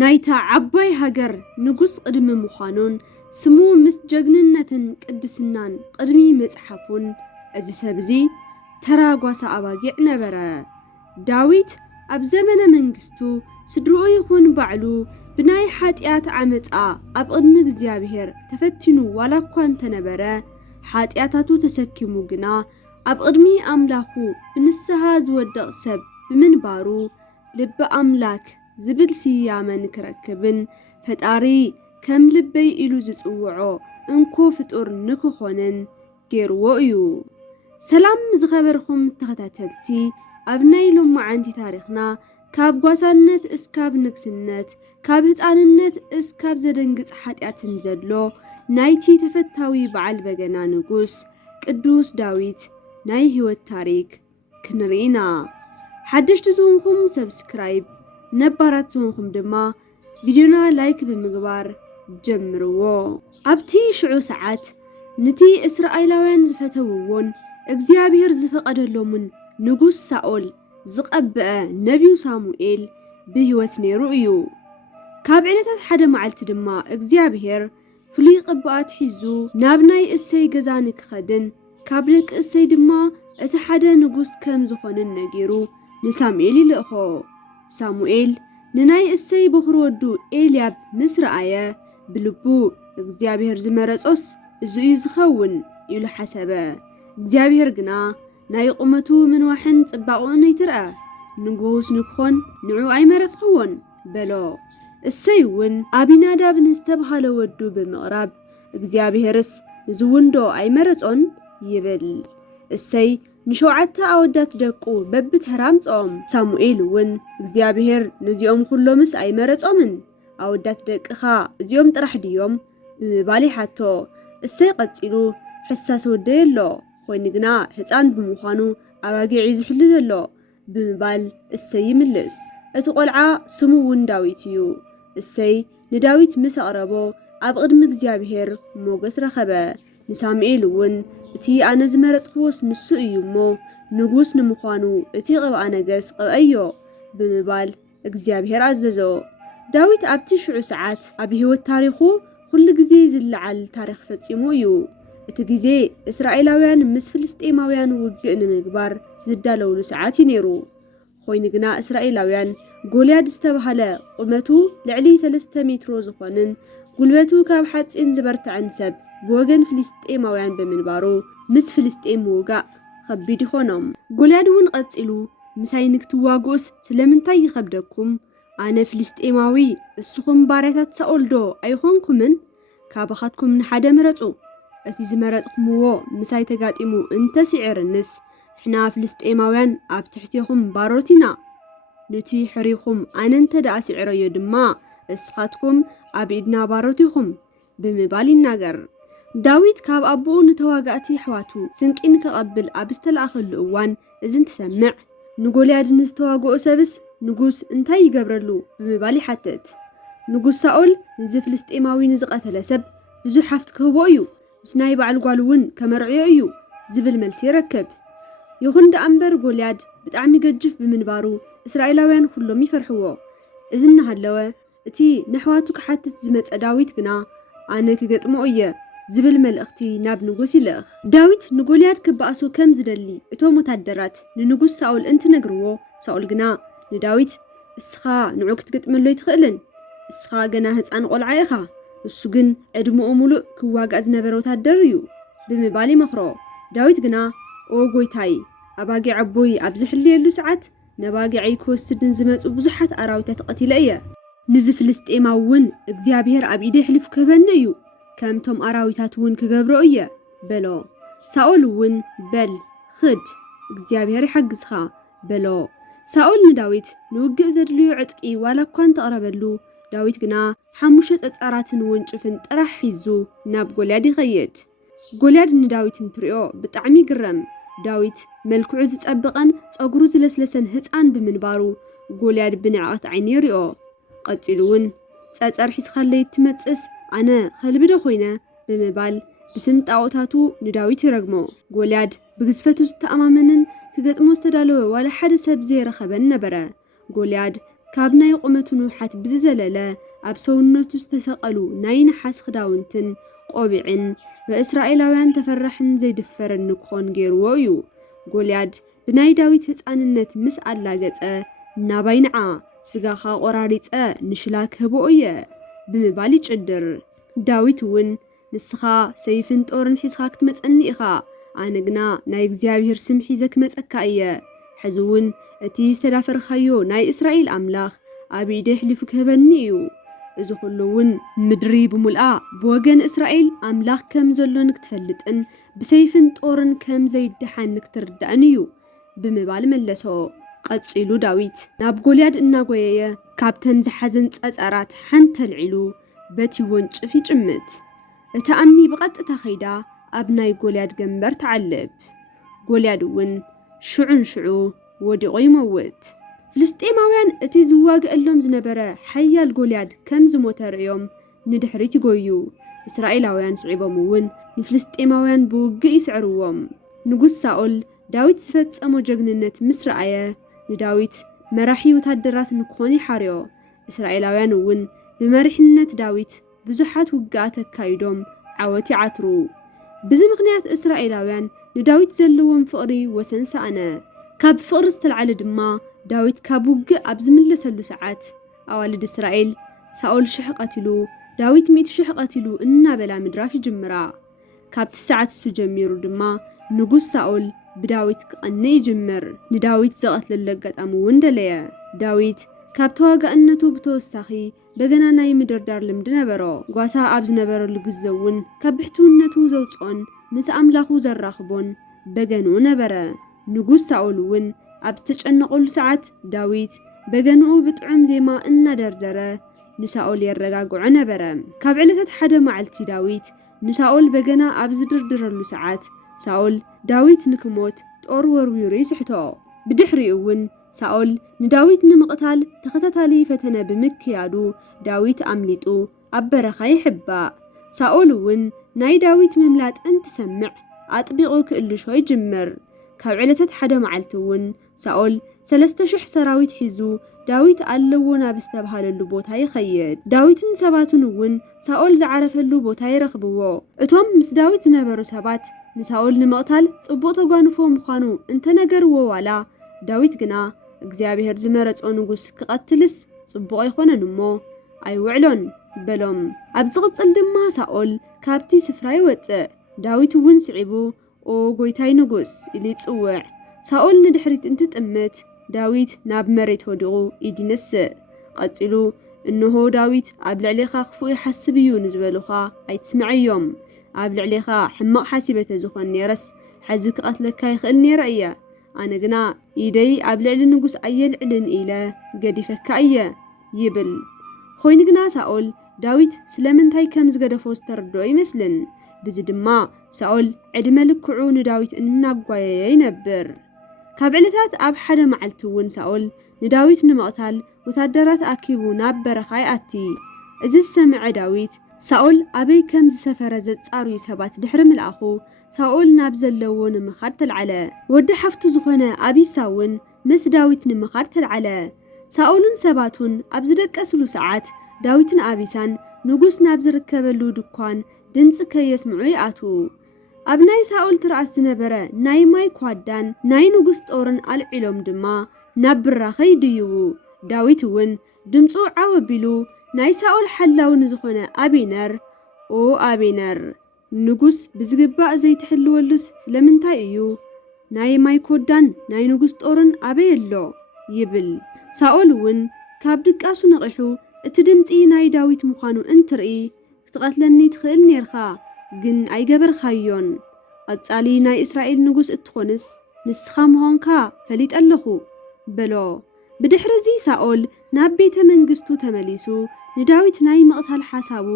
ናይታ ዓባይ ሃገር ንጉስ ቅድሚ ምዃኑን ስሙ ምስ ጀግንነትን ቅድስናን ቅድሚ መጽሓፉን እዚ ሰብ እዚ ተራጓሳ ኣባጊዕ ነበረ። ዳዊት ኣብ ዘመነ መንግስቱ ስድርኡ ይኹን ባዕሉ ብናይ ሓጢኣት ዓመፃ ኣብ ቅድሚ እግዚአብሔር ተፈቲኑ ዋላ እኳ እንተነበረ ሓጢኣታቱ ተሰኪሙ ግና ኣብ ቅድሚ ኣምላኹ ብንስሓ ዝወድቕ ሰብ ብምንባሩ ልበ ኣምላክ ዝብል ስያመ ንክረክብን ፈጣሪ ከም ልበይ ኢሉ ዝጽውዖ እንኮ ፍጡር ንክኾንን ገይርዎ እዩ። ሰላም ዝኸበርኩም ተኸታተልቲ ኣብ ናይ ሎማዓንቲ ታሪኽና ካብ ጓሳነት እስካብ ንግስነት ካብ ህፃንነት እስካብ ዘደንግጽ ሓጢኣትን ዘሎ ናይቲ ተፈታዊ በዓል በገና ንጉስ ቅዱስ ዳዊት ናይ ህይወት ታሪክ ክንርኢና። ሓደሽቲ ዝኾንኩም ሰብስክራይብ ነባራት ዝኾንኩም ድማ ቪድዮና ላይክ ብምግባር ጀምርዎ። ኣብቲ ሽዑ ሰዓት ነቲ እስራኤላውያን ዝፈተውዎን እግዚአብሔር ዝፈቀደሎምን ንጉስ ሳኦል ዝቀብአ ነቢዩ ሳሙኤል ብህይወት ነይሩ እዩ። ካብ ዕለታት ሓደ መዓልቲ ድማ እግዚአብሔር ፍሉይ ቅብኣት ሒዙ ናብ ናይ እሰይ ገዛ ንክኸድን ካብ ደቂ እሰይ ድማ እቲ ሓደ ንጉስ ከም ዝኾነን ነጊሩ ንሳሙኤል ይልእኾ። ሳሙኤል ንናይ እሰይ በኹር ወዱ ኤልያብ ምስ ረኣየ ብልቡ እግዚአብሔር ዝመረጾስ እዚ እዩ ዝኸውን ኢሉ ሓሰበ። እግዚአብሔር ግና ናይ ቁመቱ ምንዋሕን ጽባቕኡን ኣይትርአ ንጉስ ንክኾን ንዑ ኣይመረጽኽዎን በሎ። እሰይ እውን አቢናዳብ ንዝተባሃለ ወዱ ብምቕራብ እግዚአብሔርስ ንዝውንዶ ኣይመረጾን ይብል። እሰይ ንሸውዓተ ኣወዳት ደቁ በብተራም ጾም። ሳሙኤል እውን እግዚአብሔር ነዚኦም ኩሎምስ ኣይመረጾምን ኣወዳት ደቅኻ እዚኦም ጥራሕ ድዮም ብምባል ይሓቶ። እሰይ ቀጺሉ ሕሳስ ወደየሎ ኮይኑ ግና ህፃን ብምዃኑ ኣባጊዕ ዝሕሊ ዘሎ ብምባል እሰይ ይምልስ። እቲ ቆልዓ ስሙ እውን ዳዊት እዩ። እሰይ ንዳዊት ምስ ኣቕረቦ ኣብ ቅድሚ እግዚአብሔር ሞገስ ረኸበ። ንሳሙኤል እውን እቲ ኣነ ዝመረጽክዎስ ንሱ እዩ እሞ ንጉስ ንምዃኑ እቲ ቅብኣ ነገስ ቅብአዮ ብምባል እግዚአብሔር ኣዘዞ። ዳዊት ኣብቲ ሽዑ ሰዓት ኣብ ህይወት ታሪኹ ኩሉ ግዜ ዝለዓል ታሪኽ ፈጺሙ እዩ። እቲ ግዜ እስራኤላውያን ምስ ፍልስጤማውያን ውግእ ንምግባር ዝዳለውሉ ሰዓት እዩ ነይሩ። ኮይኑ ግና እስራኤላውያን ጎልያድ ዝተባሃለ ቁመቱ ልዕሊ 3 ሜትሮ ዝኾንን ጉልበቱ ካብ ሓፂን ዝበርትዐን ሰብ ብወገን ፍልስጤማውያን ብምንባሩ ምስ ፍልስጤም ምውጋእ ከቢድ ይኾኖም። ጎልያድ እውን ቀፂሉ ምሳይ ንክትዋግኡስ ስለምንታይ ይኸብደኩም? ኣነ ፍልስጤማዊ እስኹም ባርያታት ሳኦል ዶ ኣይኾንኩምን? ካባኻትኩም ንሓደ ምረፁ። እቲ ዝመረጽኩምዎ ምሳይ ተጋጢሙ እንተሲዕርንስ ሕና ፍልስጤማውያን ኣብ ትሕቲኹም ባሮት ኢና። ነቲ ሕሪኹም ኣነ እንተ ደኣ ሲዕረዮ ድማ እስኻትኩም ኣብ ኢድና ባሮት ኢኹም ብምባል ይናገር። ዳዊት ካብ ኣቦኡ ንተዋጋእቲ ኣሕዋቱ ስንቂ ንከቐብል ኣብ ዝተለኣኸሉ እዋን እዚ እንትሰምዕ ንጎልያድ ንዝተዋግኦ ሰብስ ንጉስ እንታይ ይገብረሉ ብምባል ይሓትት። ንጉስ ሳኦል ንዚ ፍልስጤማዊ ንዝቐተለ ሰብ ብዙሕ ሓፍቲ ክህቦ እዩ፣ ምስ ናይ በዓል ጓል እውን ከመርዕዮ እዩ ዝብል መልሲ ይረክብ። ይኹን ደኣ እምበር ጎልያድ ብጣዕሚ ገጅፍ ብምንባሩ እስራኤላውያን ኩሎም ይፈርሕዎ። እዚ እናሃለወ እቲ ንኣሕዋቱ ክሓትት ዝመፀ ዳዊት ግና ኣነ ክገጥሞ እየ ዝብል መልእኽቲ ናብ ንጉስ ይልእኽ። ዳዊት ንጎልያድ ክበኣሶ ከም ዝደሊ እቶም ወታደራት ንንጉስ ሳኦል እንትነግርዎ ሳኦል ግና ንዳዊት እስኻ ንዑ ክትገጥመሎ ይትኽእልን፣ እስኻ ገና ህፃን ቆልዓ ኢኻ፣ እሱ ግን ዕድምኡ ሙሉእ ክዋጋእ ዝነበረ ወታደር እዩ ብምባል ይመኽሮ። ዳዊት ግና ኦ ጎይታይ ኣባጊዕ ኣቦይ ኣብ ዝሕልየሉ ሰዓት ነባጊዐይ ክወስድን ዝመፁ ብዙሓት ኣራዊታት ቀቲለ እየ። ንዚ ፍልስጤማዊ እውን እግዚአብሔር ኣብ ኢደይ ሕሊፉ ክህበኒ እዩ፣ ከምቶም ኣራዊታት እውን ክገብሮ እየ በሎ። ሳኦል እውን በል ኽድ እግዚአብሔር ይሓግዝኻ በሎ። ሳኦል ንዳዊት ንውግእ ዘድልዩ ዕጥቂ ዋላ እኳ እንተቕረበሉ ዳዊት ግና 5 ጸጻራትን ወንጭፍን ጥራሕ ሒዙ ናብ ጎልያድ ይኸይድ። ጎልያድ ንዳዊት እንትሪኦ ብጣዕሚ ይግረም። ዳዊት መልክዑ ዝጸብቐን ጸጉሩ ዝለስለሰን ህፃን ብምንባሩ ጎልያድ ብንዕቐት ዓይኒ ይሪኦ። ቀፂሉ እውን ጸጸር ሒዝኻለይ ትመጽስ ኣነ ኸልብዶ ኮይነ ብምባል ብስም ጣዖታቱ ንዳዊት ይረግሞ። ጎልያድ ብግዝፈቱ ዝተኣማመንን ክገጥሞ ዝተዳለወ ዋላ ሓደ ሰብ ዘይረኸበን ነበረ። ጎልያድ ካብ ናይ ቁመቱ ንውሓት ብዝዘለለ ኣብ ሰውነቱ ዝተሰቐሉ ናይ ነሓስ ክዳውንትን ቆቢዕን በእስራኤላውያን ተፈራሕን ዘይድፈርን ንክኾን ገይርዎ እዩ። ጎልያድ ብናይ ዳዊት ህፃንነት ምስ ኣላገፀ እናባይንዓ ስጋኻ ቆራሪፀ ንሽላ ክህብኦ እየ ብምባል ይጭድር። ዳዊት እውን ንስኻ ሰይፍን ጦርን ሒዝካ ክትመፀኒ ኢኻ፣ ኣነ ግና ናይ እግዚኣብሔር ስም ሒዘ ክመፀካ እየ። ሕዚ እውን እቲ ዝተዳፈርካዮ ናይ እስራኤል ኣምላኽ ኣብ ኢደ ሕሊፉ ክህበኒ እዩ። እዚ ኩሉ እውን ምድሪ ብምልኣ ብወገን እስራኤል ኣምላኽ ከም ዘሎ ንክትፈልጥን ብሰይፍን ጦርን ከም ዘይድሓን ንክትርዳእን እዩ ብምባል መለሶ። ቀፂሉ ዳዊት ናብ ጎልያድ እናጎየየ ካብተን ዝሓዘን ጸጸራት ሓንቲ ኣልዒሉ በቲ ወንጭፍ ይጭምት። እታ ኣምኒ ብቐጥታ ኸይዳ ኣብ ናይ ጎልያድ ገንበር ተዓልብ። ጎልያድ እውን ሽዑን ሽዑ ወዲቑ ይመውት። ፍልስጤማውያን እቲ ዝዋግአሎም ዝነበረ ሓያል ጎልያድ ከም ዝሞተ ርእዮም ንድሕሪት ይጎዩ። እስራኤላውያን ስዒቦም እውን ንፍልስጤማውያን ብውግእ ይስዕርዎም። ንጉስ ሳኦል ዳዊት ዝፈጸሞ ጀግንነት ምስ ረኣየ ንዳዊት መራሒ ወታደራት ንክኾን ይሓርዮ። እስራኤላውያን እውን ብመሪሕነት ዳዊት ብዙሓት ውግኣት ኣካይዶም ዓወት ይዓትሩ። ብዚ ምክንያት እስራኤላውያን ንዳዊት ዘለዎም ፍቕሪ ወሰን ሰኣነ። ካብ ፍቕሪ ዝተልዓለ ድማ ዳዊት ካብ ውግእ ኣብ ዝምለሰሉ ሰዓት ኣዋልድ እስራኤል ሳኦል 1000 ቀቲሉ ዳዊት 100,000 ቀቲሉ እናበላ ምድራፍ ይጅምራ። ካብቲ ሰዓት እሱ ጀሚሩ ድማ ንጉስ ሳኦል ብዳዊት ክቐኒ ይጅምር። ንዳዊት ዘቐትለሉ ኣጋጣሚ እውን ደለየ። ዳዊት ካብ ተዋጋእነቱ ብተወሳኺ በገና ናይ ምድርዳር ልምዲ ነበሮ። ጓሳ ኣብ ዝነበረሉ ግዜ እውን ካብ ብሕትውነቱ ዘውፅኦን ምስ ኣምላኹ ዘራኽቦን በገንኡ ነበረ። ንጉስ ሳኦል እውን ኣብ ዝተጨነቐሉ ሰዓት ዳዊት በገንኡ ብጥዑም ዜማ እናደርደረ ንሳኦል የረጋግዖ ነበረ። ካብ ዕለታት ሓደ መዓልቲ ዳዊት ንሳኦል በገና ኣብ ዝድርድረሉ ሰዓት ሳኦል ዳዊት ንክሞት ጦር ወርዊሩ ይስሕቶ። ብድሕሪኡ እውን ሳኦል ንዳዊት ንምቕታል ተኸታታሊ ፈተነ ብምክያዱ ዳዊት ኣምሊጡ ኣብ በረኻ ይሕባእ። ሳኦል እውን ናይ ዳዊት ምምላጥ እንትሰምዕ ኣጥቢቑ ክእልሾ ይጅምር። ካብ ዕለታት ሓደ መዓልቲ እውን ሳኦል 3000 ሰራዊት ሒዙ ዳዊት ኣለዎ ናብ ዝተባሃለሉ ቦታ ይኸይድ። ዳዊትን ሰባቱን እውን ሳኦል ዝዓረፈሉ ቦታ ይረኽብዎ። እቶም ምስ ዳዊት ዝነበሩ ሰባት ንሳኦል ንምቕታል ጽቡቕ ተጓንፎ ምዃኑ እንተነገርዎ ዋላ ዳዊት ግና እግዚኣብሔር ዝመረጾ ንጉስ ክቐትልስ ጽቡቕ ኣይኮነን እሞ ኣይውዕሎን በሎም። ኣብ ዝቕጽል ድማ ሳኦል ካብቲ ስፍራ ይወፅእ። ዳዊት እውን ስዒቡ ኦ ጎይታይ ንጉስ ኢሉ ይጽውዕ። ሳኦል ንድሕሪት እንትጥምት ዳዊት ናብ መሬት ወዲቑ ኢድ ይነስእ። ቀፂሉ እንሆ ዳዊት ኣብ ልዕሊኻ ክፉእ ይሓስብ እዩ ንዝበሉኻ ኣይትስምዐዮም። ኣብ ልዕሊኻ ሕማቕ ሓሲበተ ዝኾን ነይረስ ሕዚ ክቐትለካ ይኽእል ነይረ እየ። ኣነ ግና ኢደይ ኣብ ልዕሊ ንጉስ ኣየልዕልን ኢለ ገዲፈካ እየ ይብል። ኮይኑ ግና ሳኦል ዳዊት ስለምንታይ ከም ዝገደፎ ዝተረድኦ ይመስልን። ብዚ ድማ ሳኦል ዕድመ ልክዑ ንዳዊት እናጓየየ ይነብር። ካብ ዕለታት ኣብ ሓደ መዓልቲ እውን ሳኦል ንዳዊት ንምቕታል ወታደራት ኣኪቡ ናብ በረኻ ይኣቲ። እዚ ዝሰምዐ ዳዊት ሳኦል ኣበይ ከም ዝሰፈረ ዘጻርዩ ሰባት ድሕሪ ምልኣኹ ሳኦል ናብ ዘለዎ ንምኻድ ተልዓለ። ወዲ ሓፍቱ ዝኾነ ኣቢሳ እውን ምስ ዳዊት ንምኻድ ተልዓለ። ሳኦልን ሰባቱን ኣብ ዝደቀስሉ ሰዓት ዳዊትን ኣቢሳን ንጉስ ናብ ዝርከበሉ ድኳን ድምፂ ከየስምዑ ይኣቱ። ኣብ ናይ ሳኦል ትርኣስ ዝነበረ ናይ ማይ ኳዳን ናይ ንጉስ ጦርን ኣልዒሎም ድማ ናብ ብራኸ ይድይቡ። ዳዊት እውን ድምፁ ዓወቢሉ ናይ ሳኦል ሓላዊ ንዝኾነ ኣቤነር ኦ ኣቤነር ንጉስ ብዝግባእ ዘይትሕልወሉስ ስለምንታይ እዩ? ናይ ማይ ኮዳን ናይ ንጉስ ጦርን ኣበይ ኣሎ ይብል። ሳኦል እውን ካብ ድቃሱ ነቂሑ እቲ ድምፂ ናይ ዳዊት ምዃኑ እንትርኢ ክትቐትለኒ ትኽእል ነርካ ግን ኣይገበርካዮን። ቀጻሊ ናይ እስራኤል ንጉስ እትኾንስ ንስኻ ምዃንካ ፈሊጥ ኣለኹ በሎ። ብድሕሪዚ ሳኦል ናብ ቤተ መንግስቱ ተመሊሱ ንዳዊት ናይ ምቕታል ሓሳቡ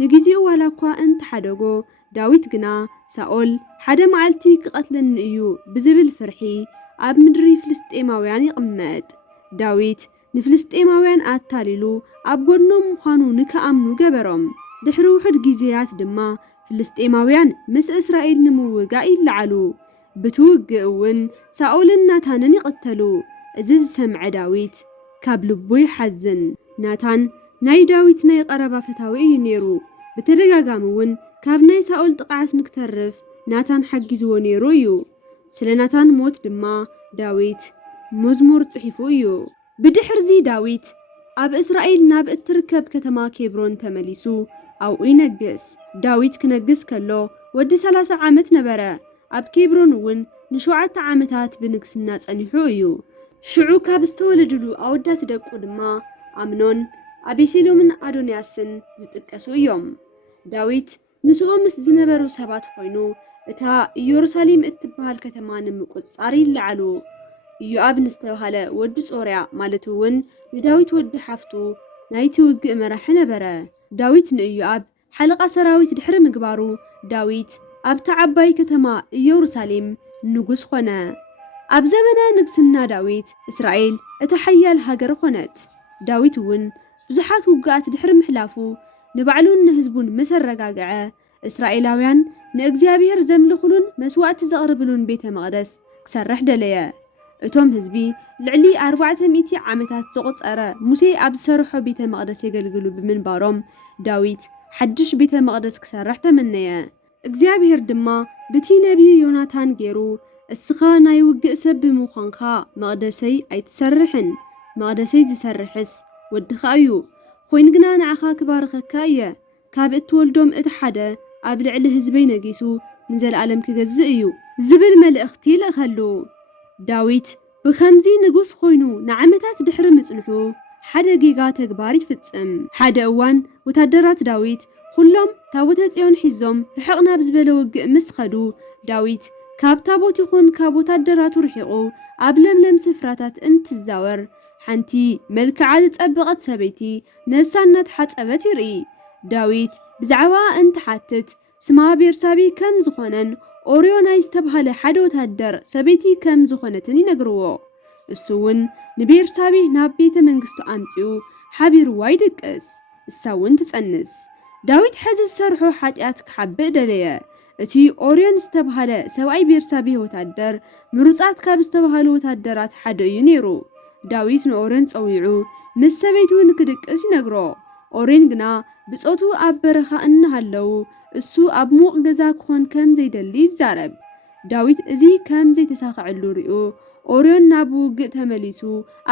ንግዚኡ ዋላ እኳ እንተሓደጎ ዳዊት ግና ሳኦል ሓደ መዓልቲ ክቐትለኒ እዩ ብዝብል ፍርሒ ኣብ ምድሪ ፍልስጤማውያን ይቕመጥ። ዳዊት ንፍልስጤማውያን ኣታሊሉ ኣብ ጎድኖም ምዃኑ ንከኣምኑ ገበሮም። ድሕሪ ውሕድ ግዜያት ድማ ፍልስጤማውያን ምስ እስራኤል ንምውጋእ ይለዓሉ። ብትውግእ እውን ሳኦልን ናታንን ይቕተሉ። እዚ ዝሰምዐ ዳዊት ካብ ልቡ ይሓዝን። ናታን ናይ ዳዊት ናይ ቀረባ ፈታዊ እዩ ነይሩ። ብተደጋጋሚ እውን ካብ ናይ ሳኦል ጥቃዓት ንክተርፍ ናታን ሓጊዝዎ ነይሩ እዩ። ስለ ናታን ሞት ድማ ዳዊት መዝሙር ጽሒፉ እዩ። ብድሕርዚ ዳዊት ኣብ እስራኤል ናብ እትርከብ ከተማ ኬብሮን ተመሊሱ ኣብኡ ይነግስ። ዳዊት ክነግስ ከሎ ወዲ 30 ዓመት ነበረ። ኣብ ኬብሮን እውን ን7 ዓመታት ብንግስና ጸኒሑ እዩ። ሽዑ ካብ ዝተወለድሉ ኣወዳት ደቁ ድማ ኣምኖን፣ ኣቤሴሎምን ኣዶንያስን ዝጥቀሱ እዮም። ዳዊት ንስኡ ምስ ዝነበሩ ሰባት ኮይኑ እታ ኢየሩሳሌም እትበሃል ከተማ ንምቁጽጻር ይለዓሉ። ኢዮአብ ንዝተባሃለ ወዲ ጾርያ ማለት እውን ንዳዊት ወዲ ሓፍቱ ናይቲ ውግእ መራሒ ነበረ። ዳዊት ንኢዮአብ ሓለቓ ሰራዊት ድሕሪ ምግባሩ ዳዊት ኣብታ ዓባይ ከተማ ኢየሩሳሌም ንጉስ ኾነ። ኣብ ዘመነ ንግስና ዳዊት እስራኤል እታ ሓያል ሃገር ኾነት። ዳዊት እውን ብዙሓት ውግኣት ድሕሪ ምሕላፉ ንባዕሉን ንህዝቡን ምስ ኣረጋግዐ እስራኤላውያን ንእግዚኣብሔር ዘምልኹሉን መስዋዕቲ ዘቕርብሉን ቤተ መቕደስ ክሰርሕ ደለየ። እቶም ህዝቢ ልዕሊ 400 ዓመታት ዘቑፀረ ሙሴ ኣብ ዝሰርሖ ቤተ መቕደስ የገልግሉ ብምንባሮም ዳዊት ሓድሽ ቤተ መቕደስ ክሰርሕ ተመነየ። እግዚአብሔር ድማ በቲ ነቢይ ዮናታን ገይሩ እስኻ ናይ ውግእ ሰብ ብምዃንካ መቕደሰይ ኣይትሰርሕን፣ መቕደሰይ ዝሰርሕስ ወድኻ እዩ፣ ኮይኑ ግና ንዓኻ ክባርኸካ እየ፣ ካብ እትወልዶም እቲ ሓደ ኣብ ልዕሊ ህዝበይ ነጊሱ ንዘለዓለም ክገዝእ እዩ ዝብል መልእኽቲ ይልእኸሉ። ዳዊት ብከምዚ ንጉስ ኮይኑ ንዓመታት ድሕሪ ምጽንሑ ሓደ ጌጋ ተግባር ይፍጽም። ሓደ እዋን ወታደራት ዳዊት ኩሎም ታቦተ ጽዮን ሒዞም ርሕቕ ናብ ዝበለ ውግእ ምስ ኸዱ ዳዊት ካብ ታቦት ይኹን ካብ ወታደራቱ ርሒቑ ኣብ ለምለም ስፍራታት እንትዛወር ሓንቲ መልክዓ ዝጸበቐት ሰበይቲ ነፍሳ እናተሓጸበት ይርኢ። ዳዊት ብዛዕባ እንትሓትት ስማ ቤርሳቤ ከም ዝኾነን ኦርዮ ናይ ዝተባሃለ ሓደ ወታደር ሰበይቲ ከም ዝኾነትን ይነግርዎ። እሱ እውን ንቤርሳቤ ናብ ቤተ መንግስቱ ኣምፂኡ ሓቢርዋ ይድቅስ፣ እሳ እውን ትጸንስ። ዳዊት ሕዚ ዝሰርሖ ሓጢኣት ክሓብእ ደለየ። እቲ ኦርዮን ዝተባሃለ ሰብኣይ ቤርሳቤ ወታደር ምሩፃት ካብ ዝተባሃሉ ወታደራት ሓደ እዩ ነይሩ። ዳዊት ንኦርዮን ፀዊዑ ምስ ሰበይቱ ንክድቅስ ይነግሮ። ኦርዮን ግና ብጾቱ ኣብ በረኻ እናሃለው እሱ ኣብ ሙቕ ገዛ ክኾን ከም ዘይደሊ ይዛረብ። ዳዊት እዚ ከም ዘይተሳኽዐሉ ርኡ ኦርዮን ናብ ውግእ ተመሊሱ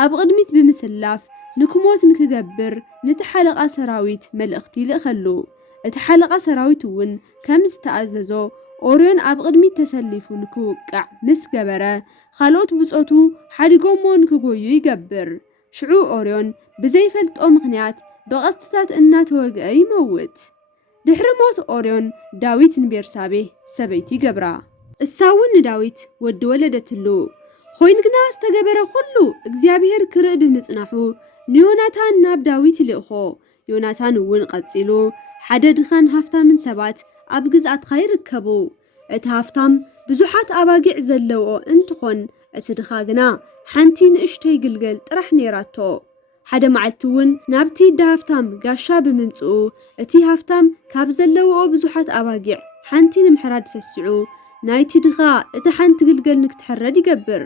ኣብ ቅድሚት ብምስላፍ ንክሞት ንክገብር ነቲ ሓለቓ ሰራዊት መልእኽቲ ይልእኸሉ። እቲ ሓለቓ ሰራዊት እውን ከም ዝተኣዘዞ ኦርዮን ኣብ ቅድሚት ተሰሊፉ ንክውቃዕ ምስ ገበረ ካልኦት ብጾቱ ሓዲጎሞ ንክጎዩ ይገብር። ሽዑ ኦርዮን ብዘይፈልጦ ምኽንያት ብቐስትታት እናተወግአ ይመውት። ድሕሪ ሞት ኦርዮን ዳዊት ንቤርሳቤ ሰበይቲ ይገብራ። እሳ እውን ንዳዊት ወዲ ወለደትሉ። ኮይኑ ግና ዝተገበረ ኩሉ እግዚአብሔር ክርኢ ብምጽናሑ ንዮናታን ናብ ዳዊት ይልእኾ። ዮናታን እውን ቀጺሉ ሓደ ድኻን ሃፍታምን ሰባት ኣብ ግዝኣትካ ይርከቡ። እቲ ሃፍታም ብዙሓት ኣባጊዕ ዘለዎ እንትኾን እቲ ድኻ ግና ሓንቲ ንእሽተይ ግልገል ጥራሕ ነይራቶ። ሓደ መዓልቲ እውን ናብቲ ሃፍታም ጋሻ ብምምጽኡ እቲ ሃፍታም ካብ ዘለዎ ብዙሓት ኣባጊዕ ሓንቲ ንምሕራድ ሰሲዑ ናይቲ ድኻ እቲ ሓንቲ ግልገል ንክትሕረድ ይገብር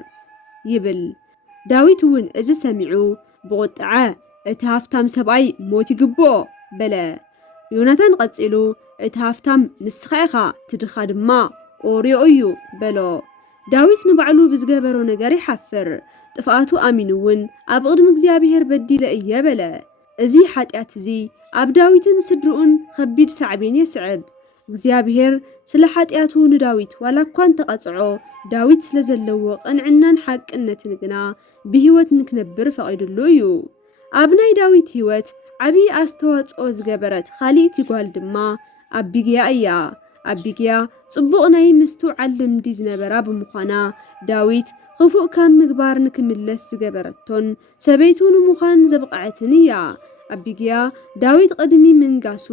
ይብል። ዳዊት እውን እዚ ሰሚዑ ብቁጥዐ እቲ ሃፍታም ሰብኣይ ሞት ይግብኦ በለ። ዮናታን ቀጺሉ እቲ ሃፍታም ንስኻ ኢኻ እቲ ድኻ ድማ ኦርዮ እዩ በሎ። ዳዊት ንባዕሉ ብዝገበሮ ነገር ይሓፍር። ጥፍኣቱ ኣሚኑ እውን ኣብ ቅድሚ እግዚአብሔር በዲለ እየ በለ። እዚ ሓጢኣት እዚ ኣብ ዳዊትን ስድርኡን ከቢድ ሳዕቤን የስዕብ። እግዚአብሔር ስለ ሓጢኣቱ ንዳዊት ዋላ እኳ እንተቐጽዖ ዳዊት ስለ ዘለዎ ቅንዕናን ሓቅነትን ግና ብሂወት ንክነብር ፈቒድሉ እዩ። ኣብ ናይ ዳዊት ሂወት ዓብይ ኣስተዋጽኦ ዝገበረት ካሊእቲ ጓል ድማ ኣቢግያ እያ። ኣቢግያ ጽቡቕ ናይ ምስቱ ዓልምዲ ዝነበራ ብምዃና ዳዊት ክፉእ ካብ ምግባር ንክምለስ ዝገበረቶን ሰበይቱ ንምዃን ዘብቃዕትን እያ። ኣቢግያ ዳዊት ቅድሚ ምንጋሱ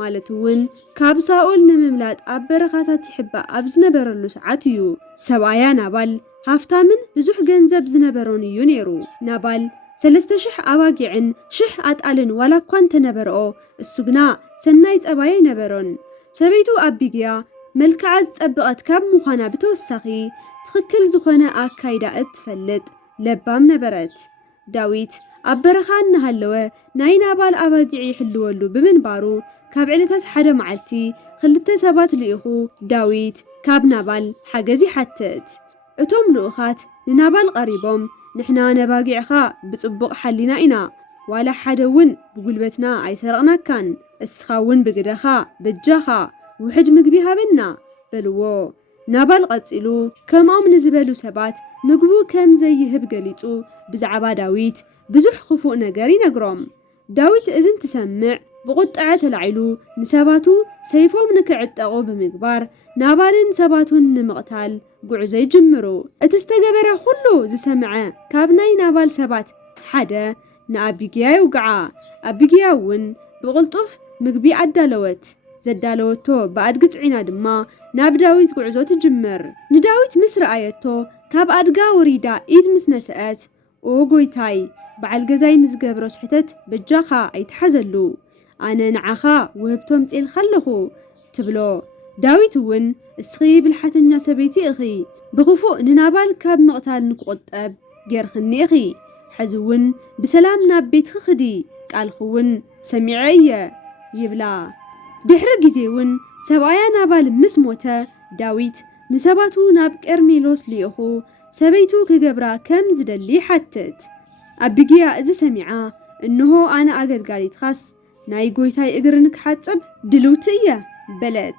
ማለት እውን ካብ ሳኦል ንምምላጥ ኣብ በረኻታት ይሕባእ ኣብ ዝነበረሉ ሰዓት እዩ። ሰብኣያ ናባል ሃፍታምን ብዙሕ ገንዘብ ዝነበሮን እዩ ነይሩ። ናባል 3000 ኣባጊዕን 1000 ኣጣልን ዋላ እኳ እንተነበረኦ እሱ ግና ሰናይ ጸባይ ነበሮን። ሰበይቱ ኣቢግያ መልክዓ ዝጸበቐት ካብ ምዃና ብተወሳኺ ትኽክል ዝኾነ ኣካይዳ እትፈልጥ ለባም ነበረት። ዳዊት أبرخ نهالوا ناي نابال أباقع يحلولو بمنبارو كاب علتات حدا معلتي خلت سبات لإخو داويت كاب نابال حاجزي حتت اتوم لؤخات لنابال قريبهم نحنا نباقعخا بتصبق حلينا إنا ولا حدون بقلبتنا أي سرقنا كان اسخاون بقدخا بجاخا وحج مقبيها بنا بلوو نابال قتلو كمام نزبلو سبات مقبو كم زي هب قليتو بزعبا داويت بزح خفوق نجاري نجرم داويت إذن تسمع بقطعة العيلو نسباتو سيفهم نكعتقو بمقبار نابالن سباتون نمقتال قعزي جمرو اتستجبر خلو زي سمعه كابناي نابال سبات حدا نأبيجيا وقعا أبيجياون بغلطف مقبي عدالوت زدالوتو بعد قطعنا دما ناب داويت قعزو تجمر نداويت مصر آيتو كاب أدقا وريدا إيد مسنسات وقويتاي بعل جزاي نزقبرو سحتت بجاخا أيتحزلو أنا نعخا وهبتم تيل خلخو تبلو داويت ون اسخي بالحتنيا سبيتي اخي بخفوق ننابال كاب مقتال نقطب جيرخني اخي حزون بسلام ناب بيت خخدي قالخون سمعيه يبلا دحر جزيون سبايا نابال مسموته داويت نسباتو ناب كرميلوس ليخو سبيتو كجبرا كم زدلي حتت أبيجيا إذا سمعا إنه أنا أجد قالت خاص ناي قويتاي إجرنك حتب دلوتية بلد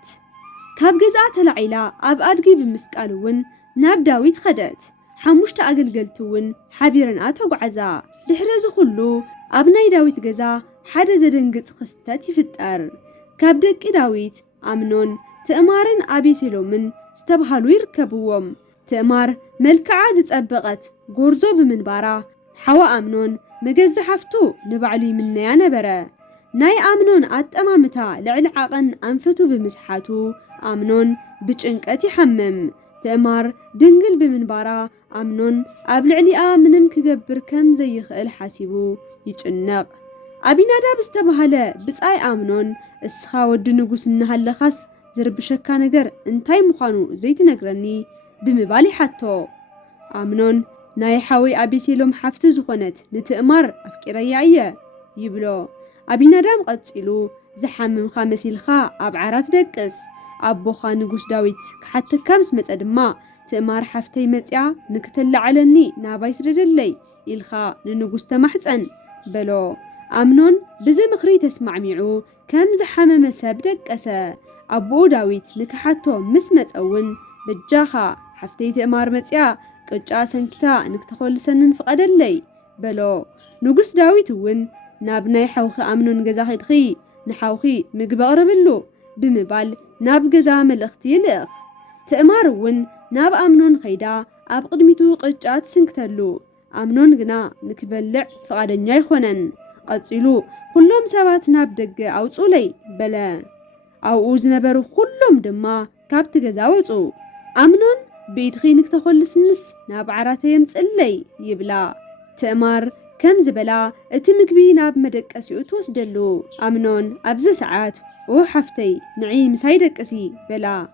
كاب جزعت العيلة أب أدقي بمسكالون ناب داويت خدت حموشت أقلقلتون حبيرن أتو عزا دحرز خلو أبناي داويت جزا حدا زدنقت خستات يفتر كاب دك داويت أمنون تأمارن أبي سلومن استبحلو يركبوهم تأمار ملكعة تتأبقت غورزو بمنبارا حوا أمنون مجز حفتو نبعلي من يا نبرة ناي أمنون أتأمامتا لعل عقن أنفتو بمسحاتو أمنون بچنكتي حمم تأمار دنقل بمنبارا أمنون أبلعلي منم كجبر كم زي خيل حاسبو يچنق أبي نادا بستبهلا بس أي أمنون اسخا ود نقوس النهال خاص زرب شكا نجر انتاي مخانو زيت نجرني بمبالي حتو أمنون ناي حاوي أبي سيلوم حفت زخونت نتأمر أفكريايا يبلو أبي ندام قتلو زحمم خامس الخا أبعرات دكس أبو خا نقوس داويت حتى كمس مسأدما تأمر حفتي متيا نكتل علني نابايس ردلي الخا ننقوس تمحتن بلو أمنون بزي مخري تسمع ميعو كم زحمم مساب دكسا أبو داويت نكحتو مسمت أون بجاخا حفتي تأمر متيا قجا سنكتا نكتخول سنن فقدلي بلو نقوس داويت ون نابناي حوخي أمنون جزا خي نحوخي مقب أقربلو بمبال ناب جزا ملختي لخ تأمار ون ناب أمنون خيدا أب قدميتو قجات سنكتلو أمنون جنا نكبلع فقدنيا يخونن قتلو كلهم سبات ناب دق أوصو لي بلا أو أوز نبرو كلهم دما كابت جزا وصو أمنون بيدخي نكتخول سنس ناب عراتي يمسألي يبلا تأمار كم زبلا اتمكبي ناب مدك أسيو توسدلو أمنون أبز ساعات أو حفتي نعيم سايدك أسي بلا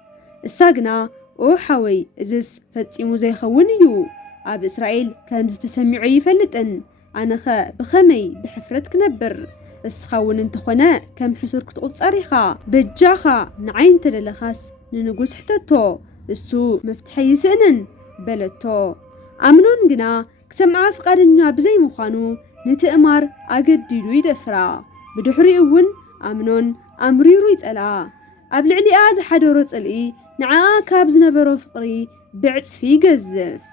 الساقنا أو حوي إزس فتسيمو زي خونيو أب إسرائيل كم زتسمعي يفلتن أنا خا بخمي بحفرتك نبر السخاون انتخونا كم حسورك تقود صاريخا بجاخا نعين تدلخاس ننقوس حتتو السو مفتحي سنن بلتو أمنون جنا كسمع فقدنا بزي مخانو نتأمر أجددو يدفرا بدحري أون أمنون أمريرو يتألا قبل علي آز حدورو تسألي نعا كابز نبرو فقري بعس في جزف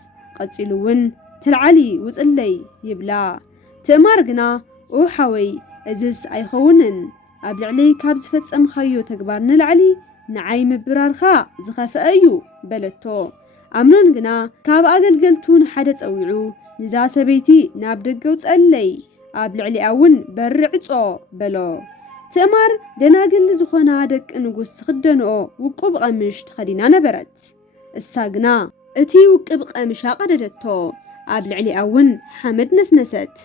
قتلون تلعلي وتسألي يبلا تأمر جنا أو حوي أزس أيخونن قبل علي كابز فتسأم خيو تكبرن العلي نعاي مبرارخا زخاف أيو بلتو أمنون جنا كاب أقلقلتون حدث أوعو نزا سبيتي ناب دقو تسألي قبل علي أون برعصو بلو تأمر دناقل زخونا دك نقوس تخدنو وقب قمش تخدينا نبرت الساقنا اتي وقب قمشا قددتو قبل علي أون حمد نسنست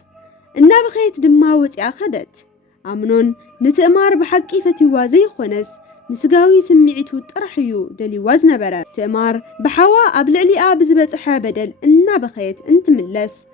إنا بخيت دما وطيا خدت أمنون نتأمر بحقي فتيوا زي خونس نسقاوي سمعيتو طرحيو دلي واز نبرة تأمار بحوا قبل علي بزبط بدل إنا بخيت انت ملس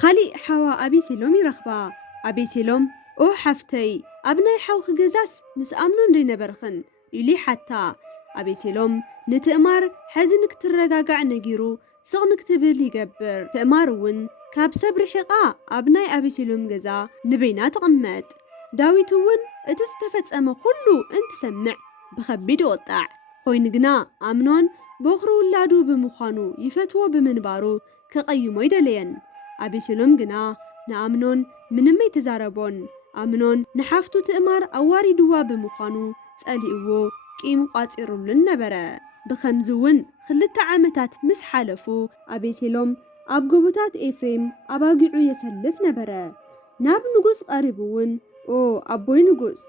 خالي حوا أبيسيلوم يرخبا أبيسيلوم أو حفتي أبناي حوخ جزاس مس أمنون دي نبرخن يلي حتى أبيسيلوم نتأمر حزنك ترجع نجيرو سغنك تبل يجبر تأمرون كاب سبر حقا أبناي أبيسيلوم جزا نبينا تقمت داويتون اتستفت أما كله انت سمع بخبيد وطع خوين جنا أمنون بخرو ولادو بمخانو يفتوى بمنبارو كقيمو يدلين أبيسيلوم جنا نأمنون منمي تزاربون أمنون نحافتو تأمر أواري دوا بمخانو تسأليقو كيم قاطيرو للنبرة بخمزون خلت عامتات مس حالفو أبيسيلوم أبقبوتات إفريم أباقعو يسلف نبرة ناب نقوس قاربون أو أبوي نقوس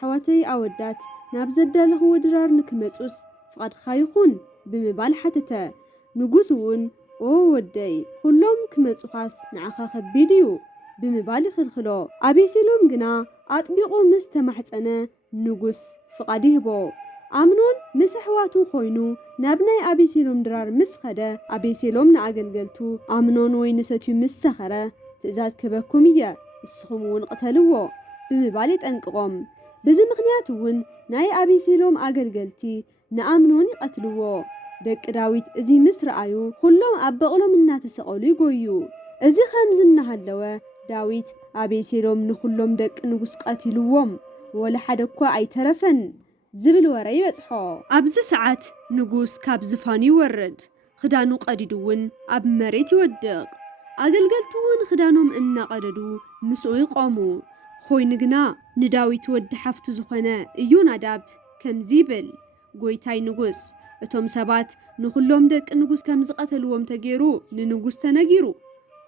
حواتي أودات ناب زداله ودرار نكمتوس فقد خايخون بمبال حتتا نقوسون أو ودي كلهم كمتوخاس نعخا خبيديو بمبال خلخلو أبيسيلوم جنا أطبيقو مستمحت أنا نقوس فقديه بو أمنون مسحواتو خوينو نابناي أبيسيلوم درار مسخدة أبيسيلوم نعقلقلتو أمنون وينستو مسخرة تأزاد كبكومية السخمون قتلوو بمبالي تنققوم بزي مغنياتون ناي أبيسيلوم أقلقلتي نأمنون يقتلوو دك داويت ازي مصر آيو كلهم أبقلهم الناتسقولي يقويو ازي خمزنا هاللوه داويت أبيسيلوم نخلهم دك نقص قتلوهم ولا حدكوا أي ترفن زبل وري بتحو أبز ساعات نقوس كاب زفاني ورد خدانو قديدون أب مريت يودق أقلقلتون خدانهم إنا قددو مسوي قامو خوي نقنا نداويت ود حفتو زخنا إيونا داب كم زيبل قويتاي نقوس اتوم سبات نخلهم دك نقوس كم زقتلوهم تجيرو ننقوس تنجيرو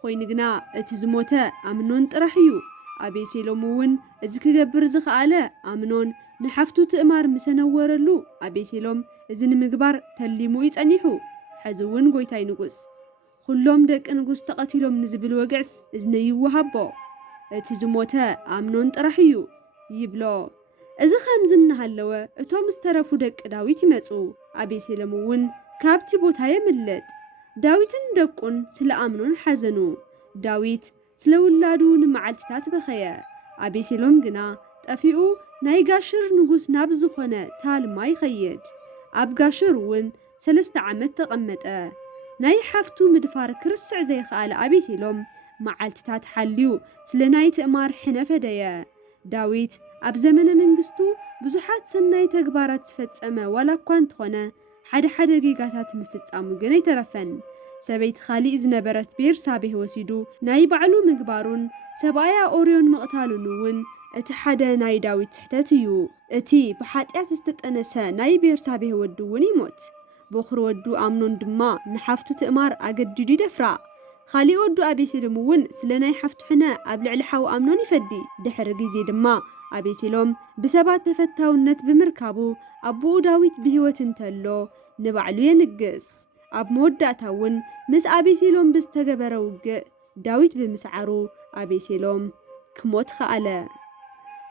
خوي نقنا اتزموتا أمنون ترحيو أبيسيلوم ون ازك جبر زخاله أمنون نحفتو تأمر مسنورلو أبيسيلوم ازن مقبار تليمو يتأنيحو حزون قويتاي نقوس كلهم دك نقوس تقتلهم نزبل وقعس ازن يوهبو اتزموتا أمنون ترحيو يبلو إذا خمزنا هاللوه اتوم استرفو دك داويت يمتو أبيسيلوم ون كابتي بوتا يملت داويتن دقون سلا أمنون حزنو داويت سلا ولادو نمعالتات بخيا أبيسيلوم جنا تفيقو ناي قاشر نقوس نابزو خونه تال ما يخيد أب قاشر ون 3 عامت تقمت ناي حفتو مدفار كرسع زي خال أبيسيلوم معالتات حليو سلا ناي تأمار حنفة ديا داويت أب زمن منقستو بزحات سناي تقبارات فتسأمه ولا كوانت خونه حد جيجاتات مفتسأمو جني ترفن سبيت خالي إذ نبرت بير سابه وسيدو ناي بعلو مقبارون سبايا أوريون مقتالو نون اتحدا ناي داويت تحتاتيو اتي بحاتيات استتأنسا ناي بير سابه ودو ونيموت بوخر ودو أمنون دما نحفتو تأمار أقد جدي دفرا خالي ودو أبيسيلوم ون سلناي حفتو حنا أبلع لحاو أمنون يفدي دحر جيزي دما أبيسيلوم بسبات تفتاو النت بمركابو أبو داويت بهوة انتلو نبعلو ينقس أب موداتاون مس أبيسيلوم بستجبروج داويت بمسعرو أبيسيلوم كموت خاله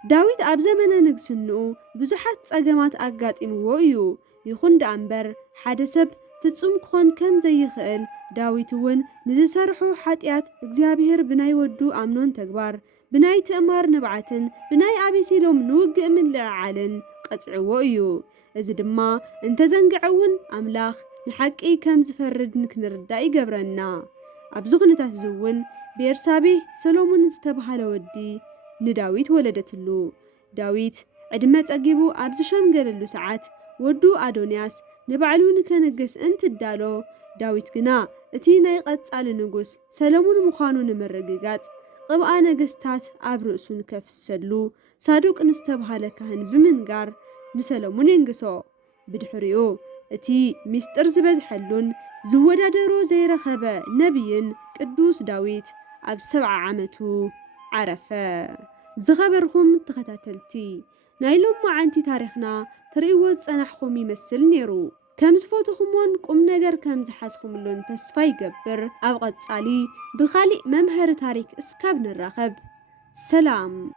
داويت أب زمن نقسنو بزحات أجمات أجات إمويو يخون دأمبر حدثب فتصم كون كم زي خيل داويت ون نزسرحو حاتيات إجزابير بناي ودو أمنون تكبر بناي تأمر نبعتن بناي أبيسيلوم نوج من العالن قطعويو إذا دما انت زنقعون أملاخ نحكي كم زفرد نكنردا يقبرنا أبزغنتات زون بيرسابي سلومون استبحال ودي نداويت ولدتلو داويت عدمت أجيبو أبزشم قللو ساعات ودو أدونياس نبعلو نكنقس انت الدالو داويت قنا اتينا يقص على نقص سلومون مخانو نمرققات قبقى نقستات أبرؤسو نكفسلو صادوق نستبحال كهن بمنقار نسلومون ينقصو بدحريو اتي مستر زبزحلون زودادرو زيرخبه نبيين قدوس داويت أب 7 عامتو عرفه زخبركم تختاتلتي نايلوم معنتي تاريخنا تريوز صنحكم يمثل نيرو كم زفوتكمون قم نجر كم زحاسكم لون تسفا يقبر أب قصالي بخالي ممهر تاريخ اسكاب نراخب سلام.